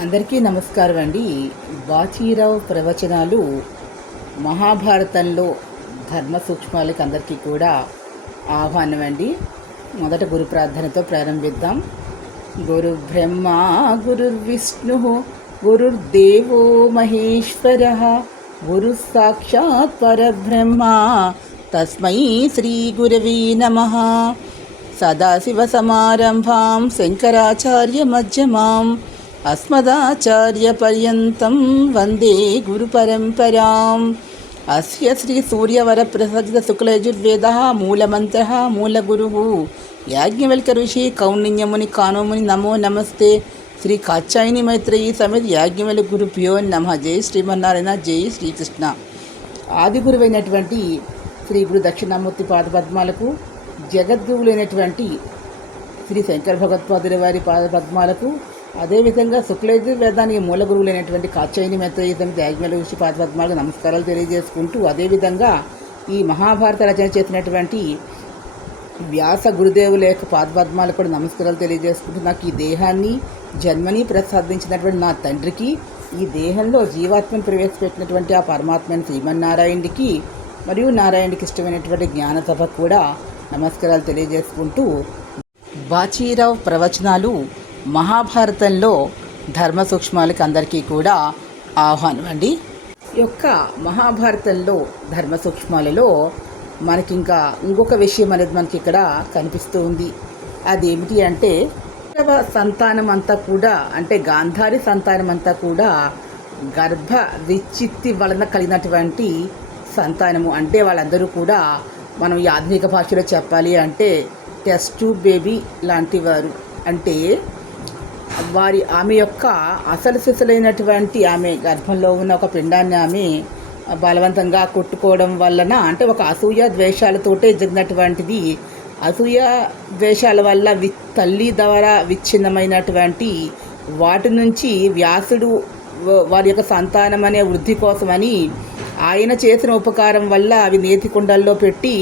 అందరికీ నమస్కారం అండి. బాచీరావు ప్రవచనాలు మహాభారతంలో ధర్మ సూక్ష్మాలకి అందరికీ కూడా ఆహ్వానం అండి. మొదట గురు ప్రార్థనతో ప్రారంభిద్దాం. గురు బ్రహ్మ గురుర్విష్ణు గురుర్దేవో మహేశ్వర గురు సాక్షాత్ పరబ్రహ్మ తస్మై శ్రీ గురవే నమః. సదాశివసమారంభాం శంకరాచార్య మధ్యమాం. వందే గురుపరంపరాం అస్య శ్రీ సూర్యవరప్రసజిత శుక్లయజుర్వేద మూలమంత్ర మూలగురుः యాజ్ఞవల్క ఋషి కౌండిన్యముని కానోముని నమో నమస్తే శ్రీ కాచాయిని మైత్రేయి సమేత యాజ్ఞవల్లి గురు ప్యో నమ జై శ్రీమన్నారాయణ జై శ్రీకృష్ణ ఆది గురువైనటువంటి శ్రీ గురు దక్షిణామూర్తి పాదపద్మాలకు జగద్గురువులైనటువంటి శ్రీ శంకర భగవత్పాదుల వారి పాదపద్మాలకు అదేవిధంగా శుక్లయజు వేదానికి మూల గురువులైనటువంటి కాచాయిని మెత్తయ్య సమితి యాజ్ఞల ఋషి పాదపద్మాలకు నమస్కారాలు తెలియజేసుకుంటూ అదేవిధంగా ఈ మహాభారత రచన చేసినటువంటి వ్యాస గురుదేవుల యొక్క పాదపద్మాలకు కూడా నమస్కారాలు తెలియజేసుకుంటూ నాకు ఈ దేహాన్ని జన్మని ప్రసాదించినటువంటి నా తండ్రికి ఈ దేహంలో జీవాత్మను ప్రవేశపెట్టినటువంటి ఆ పరమాత్మని శ్రీమన్నారాయణుడికి మరియు నారాయణుడికి ఇష్టమైనటువంటి జ్ఞానసభకు కూడా నమస్కారాలు తెలియజేసుకుంటూ బాచీరావు ప్రవచనాలు మహాభారతంలో ధర్మ సూక్ష్మాలకి అందరికీ కూడా ఆహ్వానం అండి. యొక్క మహాభారతంలో ధర్మ సూక్ష్మాలలో మనకి ఇంకా ఇంకొక విషయం అనేది మనకి ఇక్కడ కనిపిస్తూ ఉంది అదేమిటి అంటే సంతానం అంతా కూడా అంటే గాంధారి సంతానం అంతా కూడా గర్భ విచ్చిత్తి వలన కలిగినటువంటి సంతానము. అంటే వాళ్ళందరూ కూడా మనం ఈ ఆధునిక భాషలో చెప్పాలి అంటే టెస్ట్ బేబీ లాంటి వారు. అంటే వారి ఆమె యొక్క అసలు సిసలైనటువంటి ఆమె గర్భంలో ఉన్న ఒక పిండాన్ని ఆమె బలవంతంగా కొట్టుకోవడం వలన అంటే ఒక అసూయ ద్వేషాలతోటే జరిగినటువంటిది. అసూయ ద్వేషాల వల్ల వి తల్లి ద్వారా విచ్ఛిన్నమైనటువంటి వాటి నుంచి వ్యాసుడు వారి యొక్క సంతానం అనే వృద్ధి కోసమని ఆయన చేసిన ఉపకారం వల్ల అవి నేతి కుండల్లో పెట్టి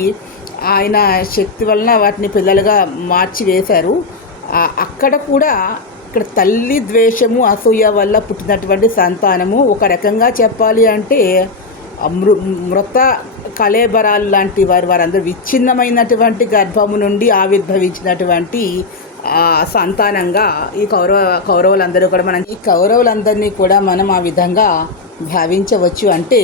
ఆయన శక్తి వలన వాటిని పిల్లలుగా మార్చి వేశారు. అక్కడ కూడా ఇక్కడ తల్లి ద్వేషము అసూయ వల్ల పుట్టినటువంటి సంతానము. ఒక రకంగా చెప్పాలి అంటే మృ మృత కళేబరాలు లాంటి వారు వారందరూ విచ్ఛిన్నమైనటువంటి గర్భము నుండి ఆవిర్భవించినటువంటి సంతానంగా ఈ కౌరవ కౌరవులందరూ కూడా మనం ఈ కౌరవులందరినీ కూడా మనం ఆ విధంగా భావించవచ్చు. అంటే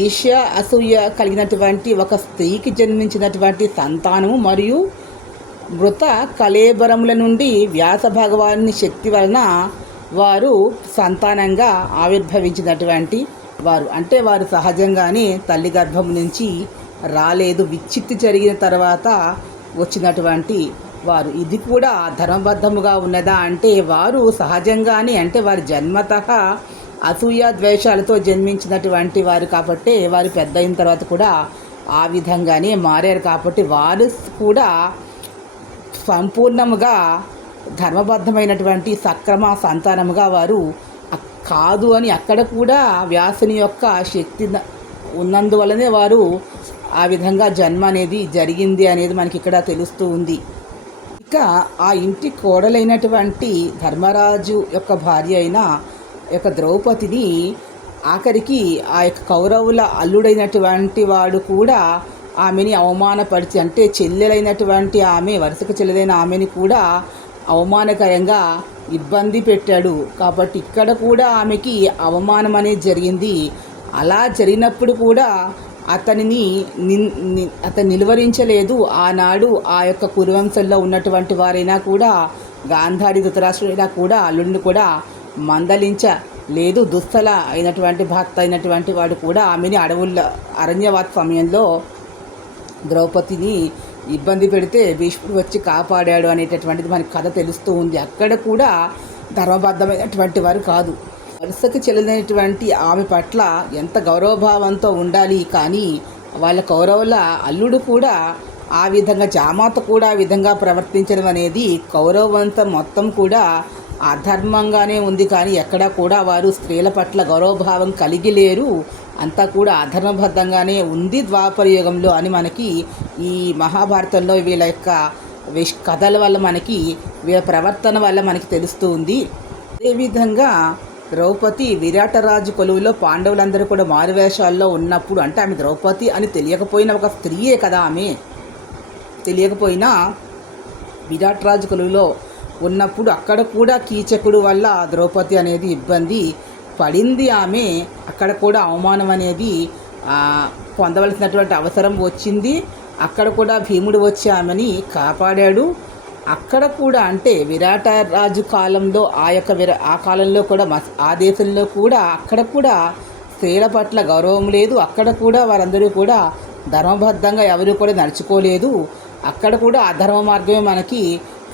ఈర్ష్య అసూయ కలిగినటువంటి ఒక స్త్రీకి జన్మించినటువంటి సంతానము మరియు మృత కళేబరముల నుండి వ్యాస భగవాని శక్తి వలన వారు సంతానంగా ఆవిర్భవించినటువంటి వారు. అంటే వారు సహజంగానే తల్లి గర్భం నుంచి రాలేదు. విచ్చిత్తి జరిగిన తర్వాత వచ్చినటువంటి వారు. ఇది కూడా ధర్మబద్ధముగా ఉన్నదా అంటే వారు సహజంగానే అంటే వారి జన్మత అసూయ ద్వేషాలతో జన్మించినటువంటి వారు కాబట్టి వారు పెద్ద అయిన తర్వాత కూడా ఆ విధంగానే మారారు కాబట్టి వారు కూడా సంపూర్ణముగా ధర్మబద్ధమైనటువంటి సక్రమ సంతానముగా వారు కాదు అని అక్కడ కూడా వ్యాసుని యొక్క శక్తి ఉన్నందువలనే వారు ఆ విధంగా జన్మ అనేది జరిగింది అనేది మనకి ఇక్కడ తెలుస్తూ ఉంది. ఇక ఆ ఇంటి కోడలైనటువంటి ధర్మరాజు యొక్క భార్య అయిన యొక్క ద్రౌపదిని ఆఖరికి ఆ యొక్క కౌరవుల అల్లుడైనటువంటి వాడు కూడా ఆమెని అవమానపరిచి అంటే చెల్లెలైనటువంటి ఆమె వరుసకు చెల్లెలైన ఆమెని కూడా అవమానకరంగా ఇబ్బంది పెట్టాడు. కాబట్టి ఇక్కడ కూడా ఆమెకి అవమానం అనేది జరిగింది. అలా జరిగినప్పుడు కూడా అతనిని నిన్ ని- అతను నిలువరించలేదు. ఆనాడు ఆ యొక్క కురువంశంలో ఉన్నటువంటి వారైనా కూడా గాంధారి ధృతరాష్ట్రుడైనా కూడా అల్లుడిని కూడా మందలించ లేదు దుస్తల అయినటువంటి భర్త అయినటువంటి వాడు కూడా ఆమెని అడవుల్లో అరణ్యవాత సమయంలో ద్రౌపదిని ఇబ్బంది పెడితే భీష్ముడు వచ్చి కాపాడాడు అనేటటువంటిది మనకి కథ తెలుస్తూ ఉంది. అక్కడ కూడా ధర్మబద్ధమైనటువంటి వారు కాదు. వరుసకు చెల్లినటువంటి ఆమె పట్ల ఎంత గౌరవభావంతో ఉండాలి కానీ వాళ్ళ కౌరవుల అల్లుడు కూడా ఆ విధంగా జామాత కూడా ఆ విధంగా ప్రవర్తించడం అనేది కౌరవంతం మొత్తం కూడా అధర్మంగానే ఉంది కానీ ఎక్కడా కూడా వారు స్త్రీల పట్ల గౌరవభావం కలిగి లేరు. అంతా కూడా అధర్మబద్ధంగానే ఉంది ద్వాపర యుగంలో అని మనకి ఈ మహాభారతంలో వీళ్ళ యొక్క విష్ కథల వల్ల మనకి వీళ్ళ ప్రవర్తన వల్ల మనకి తెలుస్తూ ఉంది. అదేవిధంగా ద్రౌపది విరాటరాజు కొలువులో పాండవులందరూ కూడా మారువేషాల్లో ఉన్నప్పుడు అంటే ఆమె ద్రౌపది అని తెలియకపోయిన ఒక స్త్రీయే కదా ఆమె. తెలియకపోయినా విరాటరాజు కొలువులో ఉన్నప్పుడు అక్కడ కూడా కీచకుడు వల్ల ద్రౌపది అనేది ఇబ్బంది పడింది ఆమె. అక్కడ కూడా అవమానం అనేది పొందవలసినటువంటి అవసరం వచ్చింది. అక్కడ కూడా భీముడు వచ్చి ఆమెని కాపాడాడు. అక్కడ కూడా అంటే విరాట రాజు కాలంలో ఆ యొక్క విరా ఆ కాలంలో కూడా మస్ ఆ దేశంలో కూడా అక్కడ కూడా స్త్రీల పట్ల గౌరవం లేదు. అక్కడ కూడా వారందరూ కూడా ధర్మబద్ధంగా ఎవరు కూడా నడుచుకోలేదు. అక్కడ కూడా అధర్మ మార్గమే మనకి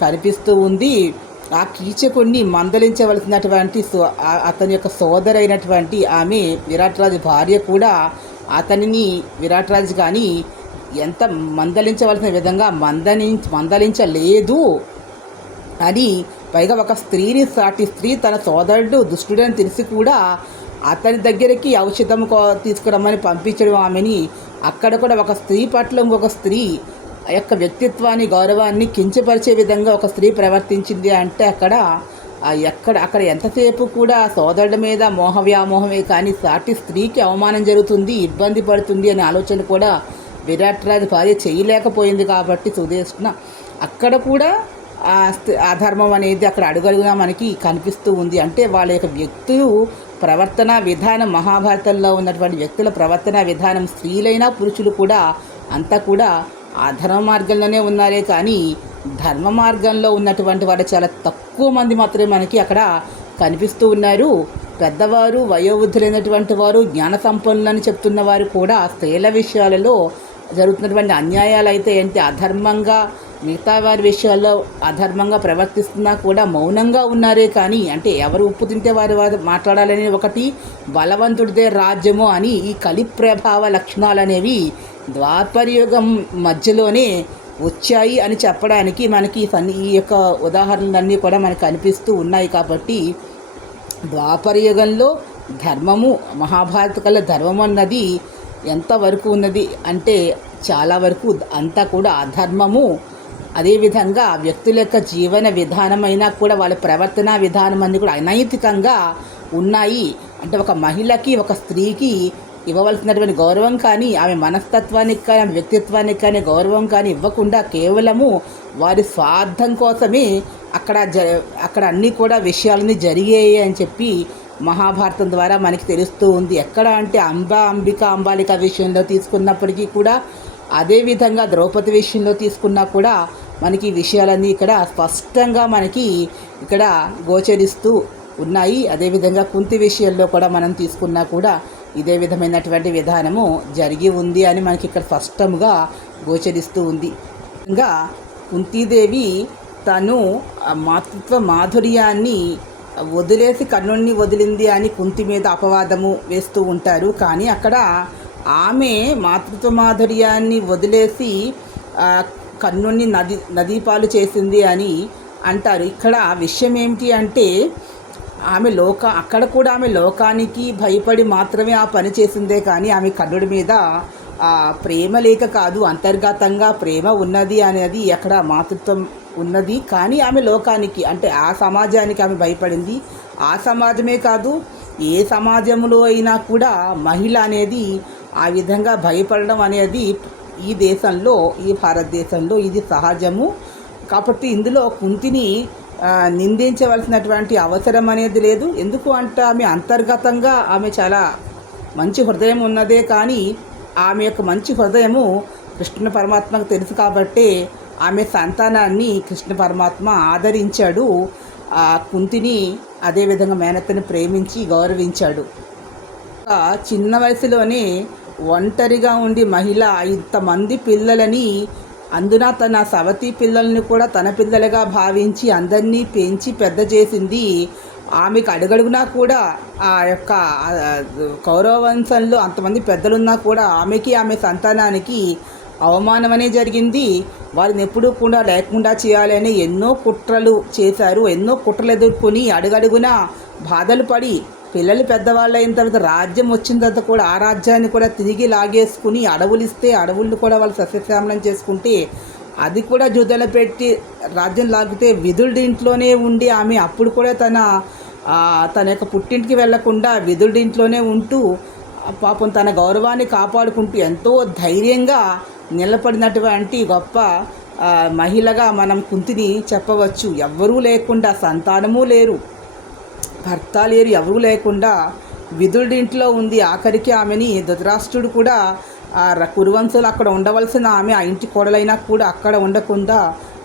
కనిపిస్తూ ఉంది. ఆ కీచకుణ్ణి మందలించవలసినటువంటి సో- అతని యొక్క సోదరైనటువంటి ఆమె విరాట్ రాజు భార్య కూడా అతనిని విరాట్రాజు కానీ ఎంత మందలించవలసిన విధంగా మందని మందలించలేదు అని పైగా ఒక స్త్రీని సాటి స్త్రీ తన సోదరుడు దుష్టుడని తెలిసి కూడా అతని దగ్గరికి ఔషధం తీసుకురమ్మని పంపించడం ఆమెని. అక్కడ కూడా ఒక స్త్రీ పట్ల ఇంకొక స్త్రీ యొక్క వ్యక్తిత్వాన్ని గౌరవాన్ని కించపరిచే విధంగా ఒక స్త్రీ ప్రవర్తించింది అంటే అక్కడ ఎక్కడ అక్కడ ఎంతసేపు కూడా సోదరుడి మీద మోహ వ్యామోహమే కానీ సాటి స్త్రీకి అవమానం జరుగుతుంది ఇబ్బంది పడుతుంది అనే ఆలోచన కూడా విరాట్ రాజు భార్య చేయలేకపోయింది కాబట్టి సుదేష్ణ అక్కడ కూడా ఆ ధర్మం అనేది అక్కడ అడుగడుగునా మనకి కనిపిస్తూ ఉంది. అంటే వాళ్ళ యొక్క వ్యక్తులు ప్రవర్తన విధానం మహాభారతంలో ఉన్నటువంటి వ్యక్తుల ప్రవర్తన విధానం స్త్రీలైనా పురుషులు కూడా అంతా కూడా అధర్మ మార్గంలోనే ఉన్నారే కానీ ధర్మ మార్గంలో ఉన్నటువంటి వాడు చాలా తక్కువ మంది మాత్రమే మనకి అక్కడ కనిపిస్తూ ఉన్నారు. పెద్దవారు వయోవృద్ధులైనటువంటి వారు జ్ఞాన సంపన్నులని చెప్తున్న వారు కూడా స్త్రీల విషయాలలో జరుగుతున్నటువంటి అన్యాయాలు అయితే ఏంటి? అధర్మంగా మిగతా వారి విషయాల్లో అధర్మంగా ప్రవర్తిస్తున్నా కూడా మౌనంగా ఉన్నారే కానీ అంటే ఎవరు ఉప్పు తింటే వారి వారు మాట్లాడాలని ఒకటి బలవంతుడిదే రాజ్యము అని ఈ కలి ప్రభావ లక్షణాలు అనేవి ద్వాపరయుగం మధ్యలోనే వచ్చాయి అని చెప్పడానికి మనకి ఈ సన్ని ఈ యొక్క ఉదాహరణలన్నీ కూడా మనకు కనిపిస్తూ ఉన్నాయి కాబట్టి ద్వాపరయుగంలో ధర్మము మహాభారత కల ధర్మం అన్నది ఎంతవరకు ఉన్నది అంటే చాలా వరకు అంతా కూడా అధర్మము. అదేవిధంగా వ్యక్తుల యొక్క జీవన విధానమైనా కూడా వాళ్ళ ప్రవర్తన విధానం అన్నీ కూడా అనైతికంగా ఉన్నాయి. అంటే ఒక మహిళకి ఒక స్త్రీకి ఇవ్వవలసినటువంటి గౌరవం కానీ ఆమె మనస్తత్వానికి కానీ ఆమె వ్యక్తిత్వానికి కానీ గౌరవం కానీ ఇవ్వకుండా కేవలము వారి స్వార్థం కోసమే అక్కడ జ అక్కడ అన్నీ కూడా విషయాలని జరిగాయి అని చెప్పి మహాభారతం ద్వారా మనకి తెలుస్తూ ఉంది. ఎక్కడ అంటే అంబ అంబిక అంబాలిక విషయంలో తీసుకున్నప్పటికీ కూడా అదేవిధంగా ద్రౌపది విషయంలో తీసుకున్నా కూడా మనకి విషయాలన్నీ ఇక్కడ స్పష్టంగా మనకి ఇక్కడ గోచరిస్తూ ఉన్నాయి. అదేవిధంగా కుంతి విషయంలో కూడా మనం తీసుకున్నా కూడా ఇదే విధమైనటువంటి విధానము జరిగి ఉంది అని మనకి ఇక్కడ స్పష్టంగా గోచరిస్తూ ఉంది. ఇంకా కుంతీదేవి తను మాతృత్వ మాధుర్యాన్ని వదిలేసి కర్ణుణ్ణి వదిలింది అని కుంతి మీద అపవాదము వేస్తూ ఉంటారు. కానీ అక్కడ ఆమె మాతృత్వ మాధుర్యాన్ని వదిలేసి కర్ణుణ్ణి నది నదీపాలు చేసింది అని అంటారు. ఇక్కడ విషయం ఏమిటి అంటే ఆమె లోక అక్కడ కూడా ఆమె లోకానికి భయపడి మాత్రమే ఆ పని చేసిందే కానీ ఆమె కర్ణుడి మీద ఆ ప్రేమ లేక కాదు అంతర్గతంగా ప్రేమ ఉన్నది అనేది అక్కడ మాతృత్వం ఉన్నది. కానీ ఆమె లోకానికి అంటే ఆ సమాజానికి ఆమె భయపడింది. ఆ సమాజమే కాదు ఏ సమాజంలో అయినా కూడా మహిళ అనేది ఆ విధంగా భయపడడం అనేది ఈ దేశంలో ఈ భారతదేశంలో ఇది సహజము. కాబట్టి ఇందులో కుంతిని నిందించవలసినటువంటి అవసరం అనేది లేదు. ఎందుకు అంటే ఆమె అంతర్గతంగా ఆమె చాలా మంచి హృదయం ఉన్నదే కానీ ఆమె యొక్క మంచి హృదయము కృష్ణ పరమాత్మకు తెలుసు కాబట్టే ఆమె సంతానాన్ని కృష్ణ పరమాత్మ ఆదరించాడు. ఆ కుంతిని అదేవిధంగా మేనత్తని ప్రేమించి గౌరవించాడు. చిన్న వయసులోనే ఒంటరిగా ఉండి మహిళ ఇంతమంది పిల్లలని అందున తన సవతి పిల్లల్ని కూడా తన పిల్లలుగా భావించి అందరినీ పెంచి పెద్ద చేసింది ఆమెకు అడుగడుగునా కూడా ఆ యొక్క ఆ, కౌరవ వంశంలో అంతమంది పెద్దలున్నా కూడా ఆమెకి ఆమె సంతానానికి అవమానం అనే జరిగింది. వారిని ఎప్పుడూ కూడా లేకుండా చేయాలని ఎన్నో కుట్రలు చేశారు. ఎన్నో కుట్రలు ఎదుర్కొని అడుగడుగునా బాధలు పడి పిల్లలు పెద్దవాళ్ళు అయిన తర్వాత రాజ్యం వచ్చిన తర్వాత కూడా ఆ రాజ్యాన్ని కూడా తిరిగి లాగేసుకుని అడవులు ఇస్తే అడవులను కూడా వాళ్ళు సస్యశ్యామలం చేసుకుంటే అది కూడా జుదల పెట్టి రాజ్యం లాగితే విధుడి ఇంట్లోనే ఉండి ఆమె అప్పుడు కూడా తన తన యొక్క పుట్టింటికి వెళ్ళకుండా విధుడింట్లోనే ఉంటూ పాపం తన గౌరవాన్ని కాపాడుకుంటూ ఎంతో ధైర్యంగా నిలబడినటువంటి గొప్ప మహిళగా మనం కుంతిని చెప్పవచ్చు. ఎవ్వరూ లేకుండా సంతానము లేరు. భర్త లేరు ఎవరూ లేకుండా విదుడింట్లో ఉంది ఆఖరికి ఆమెని. ధృతరాష్ట్రుడు కూడా ఆ కురువంశులు అక్కడ ఉండవలసిన ఆమె ఆ ఇంటి కోడలైనా కూడా అక్కడ ఉండకుండా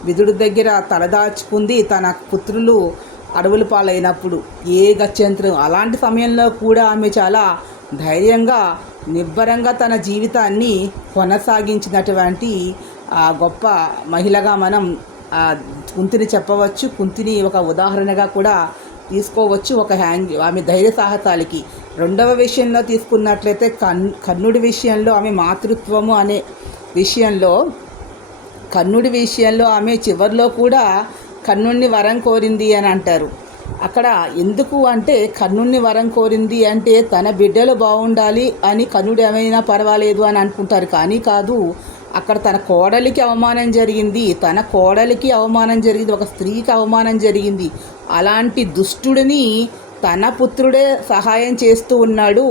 విధుడి దగ్గర తలదాచుకుంది తన పుత్రులు అడవుల పాలైనప్పుడు. ఏ గత్యంతరం? అలాంటి సమయంలో కూడా ఆమె చాలా ధైర్యంగా నిబ్బరంగా తన జీవితాన్ని కొనసాగించినటువంటి ఆ గొప్ప మహిళగా మనం కుంతిని చెప్పవచ్చు. కుంతిని ఒక ఉదాహరణగా కూడా తీసుకోవచ్చు ఒక హ్యాంగ్ ఆమె ధైర్య సాహసాలకి. రెండవ విషయంలో తీసుకున్నట్లయితే కన్ కర్ణుడి విషయంలో ఆమె మాతృత్వము అనే విషయంలో కర్ణుడి విషయంలో ఆమె చివరిలో కూడా కర్ణుడిని వరం కోరింది అని అంటారు. అక్కడ ఎందుకు అంటే కర్ణుడిని వరం కోరింది అంటే తన బిడ్డలు బాగుండాలి అని కర్ణుడు ఏమైనా పర్వాలేదు అని అనుకుంటారు. కానీ కాదు అక్కడ తన కోడలికి అవమానం జరిగింది. తన కోడలికి అవమానం జరిగింది. ఒక స్త్రీకి అవమానం జరిగింది. అలాంటి దుష్టుడిని తన పుత్రుడే సహాయం చేస్తూ ఉన్నాడు.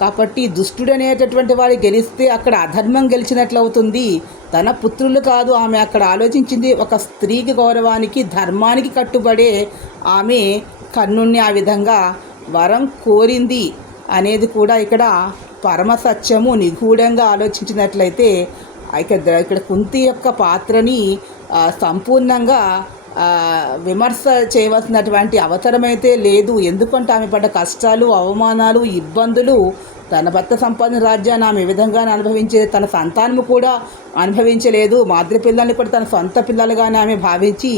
కాబట్టి దుష్టుడు అనేటటువంటి వాడు గెలిస్తే అక్కడ అధర్మం గెలిచినట్లు అవుతుంది తన పుత్రులు కాదు ఆమె. అక్కడ ఆలోచించింది ఒక స్త్రీకి గౌరవానికి ధర్మానికి కట్టుబడే ఆమె కర్ణుణ్ణి ఆ విధంగా వరం కోరింది అనేది కూడా ఇక్కడ పరమ సత్యము నిగూఢంగా ఆలోచించినట్లయితే ఇక్కడ ఇక్కడ కుంతి యొక్క పాత్రని సంపూర్ణంగా విమర్శ చేయవలసినటువంటి అవసరమైతే లేదు. ఎందుకంటే ఆమె పడ్డ కష్టాలు అవమానాలు ఇబ్బందులు తన భర్త సంపాదన రాజ్యాన్ని ఆమె ఏ విధంగా అనుభవించే తన సంతానము కూడా అనుభవించలేదు. మాతృ పిల్లల్ని కూడా తన సొంత పిల్లలుగానే ఆమె భావించి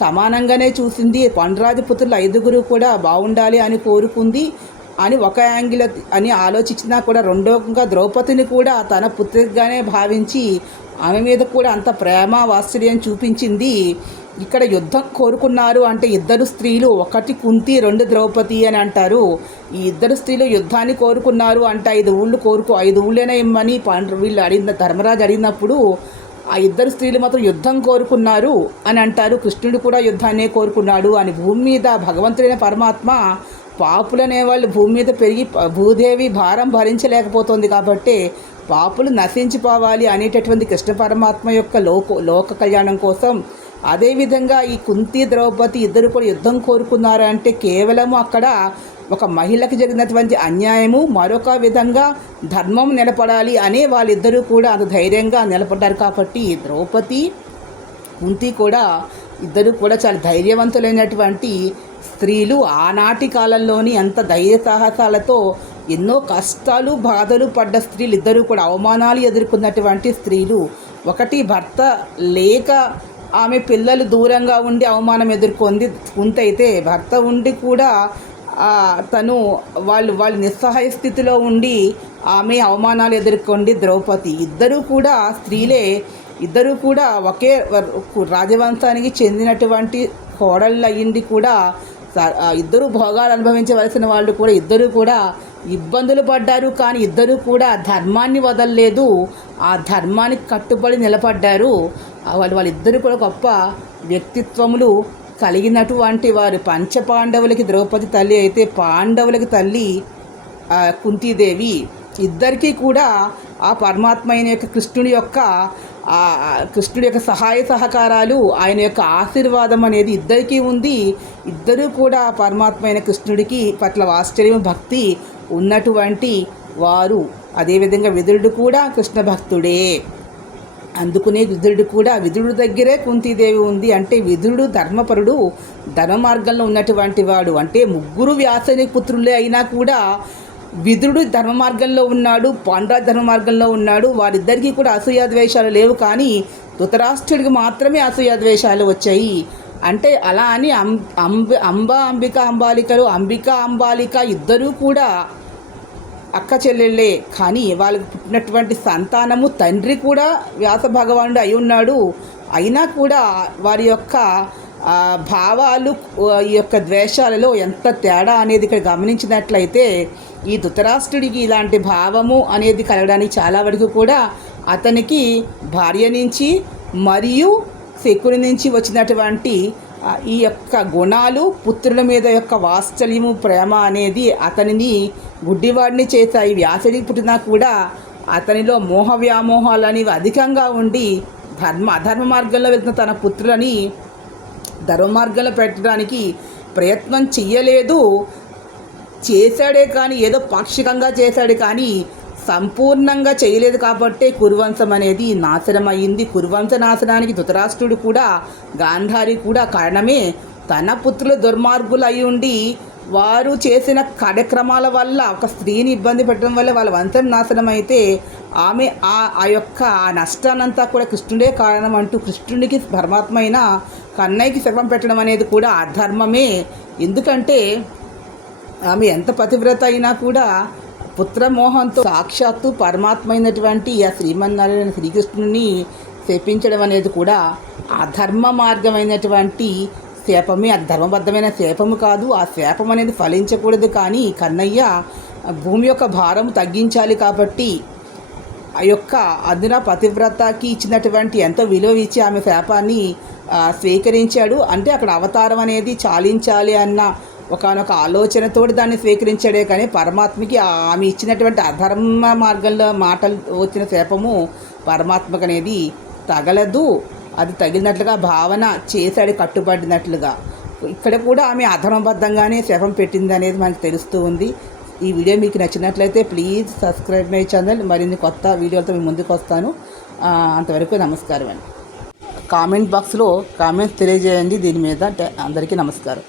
సమానంగానే చూసింది. పండరాజు పుత్రులు ఐదుగురు కూడా బాగుండాలి అని కోరుకుంది. అని ఒక యాంగిల్ అని ఆలోచించినా కూడా రెండోగా ద్రౌపదిని కూడా తన పుత్రికగానే భావించి ఆమె మీద కూడా అంత ప్రేమ వాత్సల్యం చూపించింది. ఇక్కడ యుద్ధం కోరుకున్నారు అంటే ఇద్దరు స్త్రీలు ఒకటి కుంతి రెండు ద్రౌపది అని అంటారు. ఈ ఇద్దరు స్త్రీలు యుద్ధాన్ని కోరుకున్నారు అంటే ఐదు ఊళ్ళు కోరుకు ఐదు ఊళ్ళైనా ఇమ్మని పాండ్రు వీళ్ళు అడిగిన ధర్మరాజు అడిగినప్పుడు ఆ ఇద్దరు స్త్రీలు మాత్రం యుద్ధం కోరుకున్నారు అని అంటారు. కృష్ణుడు కూడా యుద్ధాన్నే కోరుకున్నాడు అని భూమి మీద భగవంతుడైన పరమాత్మ పాపులనే వాళ్ళు భూమి మీద పెరిగి భూదేవి భారం భరించలేకపోతుంది కాబట్టి పాపులు నశించిపోవాలి అనేటటువంటి కృష్ణ పరమాత్మ యొక్క లోక లోక కళ్యాణం కోసం. అదేవిధంగా ఈ కుంతి ద్రౌపది ఇద్దరు కూడా యుద్ధం కోరుకున్నారు అంటే కేవలం అక్కడ ఒక మహిళకి జరిగినటువంటి అన్యాయము మరొక విధంగా ధర్మం నిలబడాలి అనే వాళ్ళిద్దరూ కూడా అంత ధైర్యంగా నిలబడ్డారు కాబట్టి ద్రౌపది కుంతి కూడా ఇద్దరు కూడా చాలా ధైర్యవంతులైనటువంటి స్త్రీలు ఆనాటి కాలంలోని అంత ధైర్య సాహసాలతో ఎన్నో కష్టాలు బాధలు పడ్డ స్త్రీలు ఇద్దరూ కూడా అవమానాలు ఎదుర్కొన్నటువంటి స్త్రీలు. ఒకటి భర్త లేక ఆమె పిల్లలు దూరంగా ఉండి అవమానం ఎదుర్కొంది ఉంటైతే భర్త ఉండి కూడా తను వాళ్ళు వాళ్ళు నిస్సహాయ స్థితిలో ఉండి ఆమె అవమానాలు ఎదుర్కొంది ద్రౌపది. ఇద్దరూ కూడా స్త్రీలే. ఇద్దరూ కూడా ఒకే రాజవంశానికి చెందినటువంటి కోడళ్ళు అయ్యింది కూడా స- ఇద్దరు భోగాలు అనుభవించవలసిన వాళ్ళు కూడా ఇద్దరు కూడా ఇబ్బందులు పడ్డారు. కానీ ఇద్దరు కూడా ధర్మాన్ని వదలలేదు. ఆ ధర్మానికి కట్టుబడి నిలబడ్డారు. వాళ్ళు వాళ్ళిద్దరు కూడా గొప్ప వ్యక్తిత్వములు కలిగినటువంటి వారు. పంచపాండవులకి ద్రౌపది తల్లి అయితే పాండవులకి తల్లి కుంతీదేవి. ఇద్దరికీ కూడా ఆ పరమాత్మ అయిన యొక్క కృష్ణుని యొక్క కృష్ణుడి యొక్క సహాయ సహకారాలు ఆయన యొక్క ఆశీర్వాదం అనేది ఇద్దరికీ ఉంది. ఇద్దరూ కూడా పరమాత్మ అయిన కృష్ణుడికి పట్ల ఆశ్చర్యం భక్తి ఉన్నటువంటి వారు. అదేవిధంగా విదురుడు కూడా కృష్ణ భక్తుడే. అందుకునే విదురుడు కూడా విదురుడు దగ్గరే కుంతీదేవి ఉంది. అంటే విదురుడు ధర్మపరుడు ధర్మ మార్గంలో ఉన్నటువంటి వాడు. అంటే ముగ్గురు వ్యాసని పుత్రులే అయినా కూడా విదురుడు ధర్మ మార్గంలో ఉన్నాడు పాండ్రా ధర్మ మార్గంలో ఉన్నాడు వారిద్దరికీ కూడా అసూయాద్వేషాలు లేవు కానీ ధృతరాష్ట్రుడికి మాత్రమే అసూయాద్వేషాలు వచ్చాయి. అంటే అలా అని అంబ అంబ అంబిక అంబాలికలు అంబిక అంబాలిక ఇద్దరూ కూడా అక్క చెల్లెళ్ళే. కానీ వాళ్ళకు పుట్టినటువంటి సంతానము తండ్రి కూడా వ్యాస భగవానుడు అయి ఉన్నాడు. అయినా కూడా వారి యొక్క భావాలు ఈ యొక్క ద్వేషాలలో ఎంత తేడా అనేది ఇక్కడ గమనించినట్లయితే ఈ ధృతరాష్ట్రుడికి ఇలాంటి భావము అనేది కలగడానికి చాలా వరకు కూడా అతనికి భార్య నుంచి మరియు శకుని నుంచి వచ్చినటువంటి ఈ యొక్క గుణాలు పుత్రుల మీద యొక్క వాత్సల్యము ప్రేమ అనేది అతనిని గుడ్డివాడిని చేశాయి వ్యాసడికి పుట్టినా కూడా అతనిలో మోహ వ్యామోహాలు అనేవి అధికంగా ఉండి ధర్మ అధర్మ మార్గంలో వెళ్తున్న తన పుత్రులని ధర్మమార్గంలో పెట్టడానికి ప్రయత్నం చెయ్యలేదు. చేశాడే కానీ ఏదో పాక్షికంగా చేశాడు కానీ సంపూర్ణంగా చేయలేదు కాబట్టే కురువంశం అనేది నాశనం అయ్యింది కురువంశ నాశనానికి ధృతరాష్ట్రుడు కూడా గాంధారి కూడా కారణమే తన పుత్రులు దుర్మార్గులు అయి ఉండి వారు చేసిన కార్యక్రమాల వల్ల ఒక స్త్రీని ఇబ్బంది పెట్టడం వల్ల వాళ్ళ వంశం నాశనం అయితే ఆమె ఆ ఆ యొక్క ఆ నష్టానంతా కూడా కృష్ణుడే కారణం అంటూ కృష్ణుడికి పరమాత్మ అయిన కన్నయ్యకి శవం పెట్టడం అనేది కూడా అధర్మమే ఎందుకంటే ఆమె ఎంత పతివ్రత అయినా కూడా పుత్రమోహంతో సాక్షాత్తు పరమాత్మ అయినటువంటి ఆ శ్రీమన్నారాయణ శ్రీకృష్ణుని శపించడం అనేది కూడా అధర్మ మార్గమైనటువంటి శాపమే. అది ధర్మబద్ధమైన శాపము కాదు. ఆ శాపం అనేది ఫలించకూడదు కానీ కన్నయ్య భూమి యొక్క భారం తగ్గించాలి కాబట్టి యొక్క అదున పతివ్రతకి ఇచ్చినటువంటి ఎంతో విలువ ఇచ్చి ఆమె శాపాన్ని స్వీకరించాడు. అంటే అక్కడ అవతారం అనేది చాలించాలి అన్న ఒకనొక ఆలోచనతోటి దాన్ని స్వీకరించాడే. కానీ పరమాత్మకి ఆమె ఇచ్చినటువంటి అధర్మ మార్గంలో మాటలు వచ్చిన శాపము పరమాత్మకు అనేది తగలదు. అది తగిలినట్లుగా భావన చేశాడు కట్టుబడినట్లుగా. ఇక్కడ కూడా ఆమె అధర్మబద్ధంగానే శాపం పెట్టింది అనేది మనకు తెలుస్తూ ఉంది. ఈ వీడియో మీకు నచ్చినట్లయితే ప్లీజ్ సబ్స్క్రైబ్ మై ఛానల్. మరిన్ని కొత్త వీడియోలతో మీ ముందుకు వస్తాను. అంతవరకు నమస్కారం అండి. కామెంట్ బాక్స్లో కామెంట్స్ తెలియజేయండి. దీని మీద అందరికీ నమస్కారం.